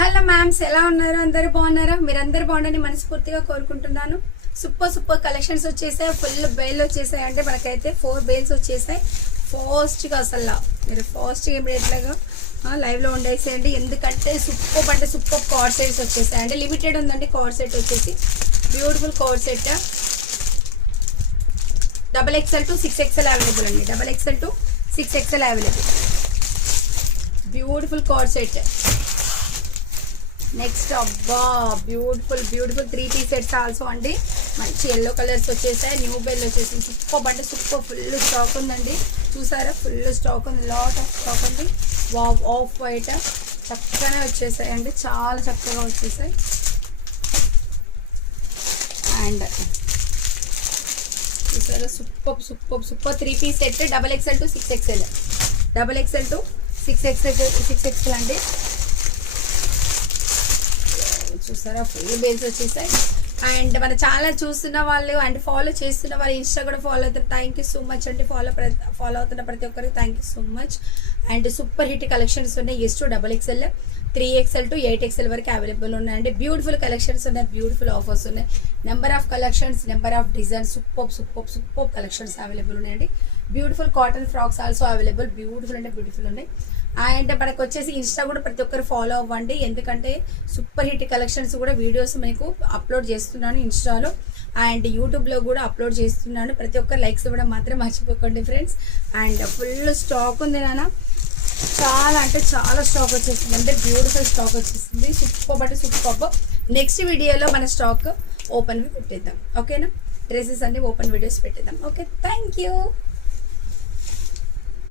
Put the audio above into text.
Hello మ్యామ్స్, ఎలా ఉన్నారు? అందరూ బాగున్నారా? మీరందరూ బాగుండని మనస్ఫూర్తిగా కోరుకుంటున్నాను. సూపర్ కలెక్షన్స్ వచ్చేసాయి. ఫుల్ బెయిల్ వచ్చేసాయి. అంటే మనకైతే 4 బెయిల్స్ వచ్చేసాయి. ఫాస్ట్గా అసలు మీరు ఫాస్ట్గా ఇమీడియట్గా లైవ్లో ఉండేసేయండి. ఎందుకంటే సూపర్ కార్డ్ సెట్స్ వచ్చేసాయి. అంటే లిమిటెడ్ ఉందండి కార్డ్ సెట్ వచ్చేసి. Beautiful card set XXL to 6XL available అండి. XXL to 6XL available. Beautiful card set. Next అబ్బా బ్యూటిఫుల్ 3 సెట్స్ ఆల్సో అండి. మంచి ఎల్లో కలర్స్ వచ్చేసాయి. న్యూ బెల్ వచ్చేసి సూపర్ ఫుల్ స్టాక్ ఉందండి. చూసారా? ఫుల్ స్టాక్ ఉంది. లాట్ ఆఫ్ స్టాక్ ఉంది. ఆఫ్ వైట్ చక్కగానే వచ్చేసాయి అండి. చాలా చక్కగా వచ్చేసాయి. అండ్ చూసారా? Super 3 set XXL to 6XL. XXL to 6XL అండి. చూసారా? ఫుల్ బేల్స్ వచ్చేసాయి. అండ్ మన ఛానల్ చూస్తున్న వాళ్ళు అండ్ ఫాలో చేస్తున్న వాళ్ళు, ఇన్స్టా కూడా ఫాలో అవుతారు. థ్యాంక్ యూ సో మచ్ అండి. ఫాలో అవుతున్న ప్రతి ఒక్కరికి thank you so much. And super hit collections ఉన్నాయి. S to XXL, 3XL to 8XL వరకు అవైలబుల్ ఉన్నాయండి. బ్యూటిఫుల్ కలెక్షన్స్ ఉన్నాయి. బ్యూటిఫుల్ ఆఫర్స్ ఉన్నాయి. Number of collections, number of designs, super collections available ఉన్నాయండి. Beautiful cotton frocks also available. Beautiful అంటే beautiful ఉన్నాయి. And మనకు వచ్చేసి ఇన్స్టా కూడా ప్రతి ఒక్కరు ఫాలో అవ్వండి. ఎందుకంటే సూపర్ హిట్ కలెక్షన్స్ కూడా వీడియోస్ మీకు అప్లోడ్ చేస్తున్నాను ఇన్స్టాలో. అండ్ యూట్యూబ్లో కూడా అప్లోడ్ చేస్తున్నాను. ప్రతి ఒక్కరు లైక్స్ ఇవ్వడం మాత్రం మర్చిపోకండి ఫ్రెండ్స్. అండ్ ఫుల్ స్టాక్ ఉంది నాన్న. చాలా అంటే చాలా స్టాక్ వచ్చేసింది. అంటే బ్యూటిఫుల్ స్టాక్ వచ్చేసింది. సూపర్. నెక్స్ట్ వీడియోలో మన స్టాక్ ఓపెన్వి పెట్టేద్దాం. ఓకేనా? డ్రెస్సెస్ అన్ని ఓపెన్ వీడియోస్ పెట్టేద్దాం. Okay, thank you.